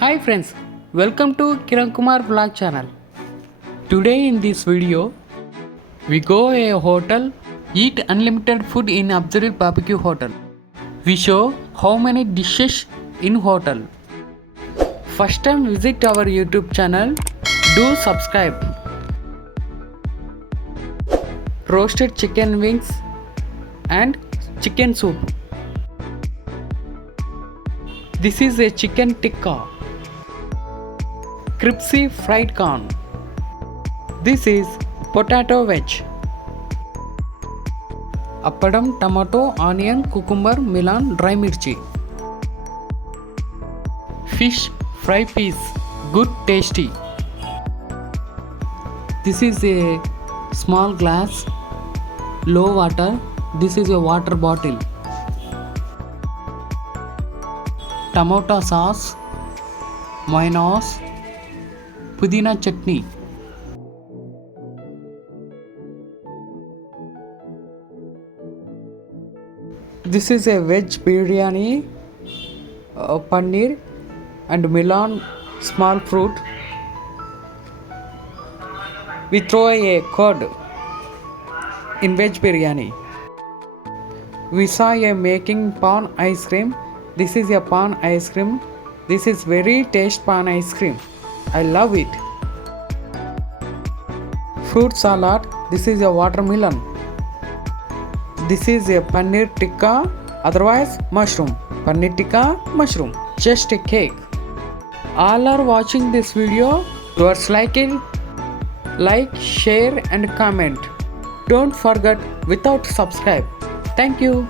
Hi friends, welcome to Kiran Kumar vlog channel. Today in this video, we go a hotel, eat unlimited food in Observe Barbecue Hotel. We show how many dishes in hotel. First time visit our YouTube channel, do subscribe. Roasted chicken wings and chicken soup. This is a chicken tikka. Crispy fried corn. This is potato wedge. Appadam, tomato, onion, cucumber, melon, dry mirchi. Fish fry piece, good tasty. This is a small glass, low water. This is a water bottle. Tomato sauce, mayonnaise, pudina chutney. This is a veg biryani, paneer and melon, small fruit. We throw a curd in veg biryani. We saw a making pan ice cream. This is a pan ice cream. This is very taste pan ice cream. I love it. Fruit salad. This is a watermelon. This is a paneer tikka, otherwise mushroom. Paneer tikka, mushroom. Just a cake. All are watching this video. Towards like it, like, share and comment. Don't forget without subscribe. Thank you.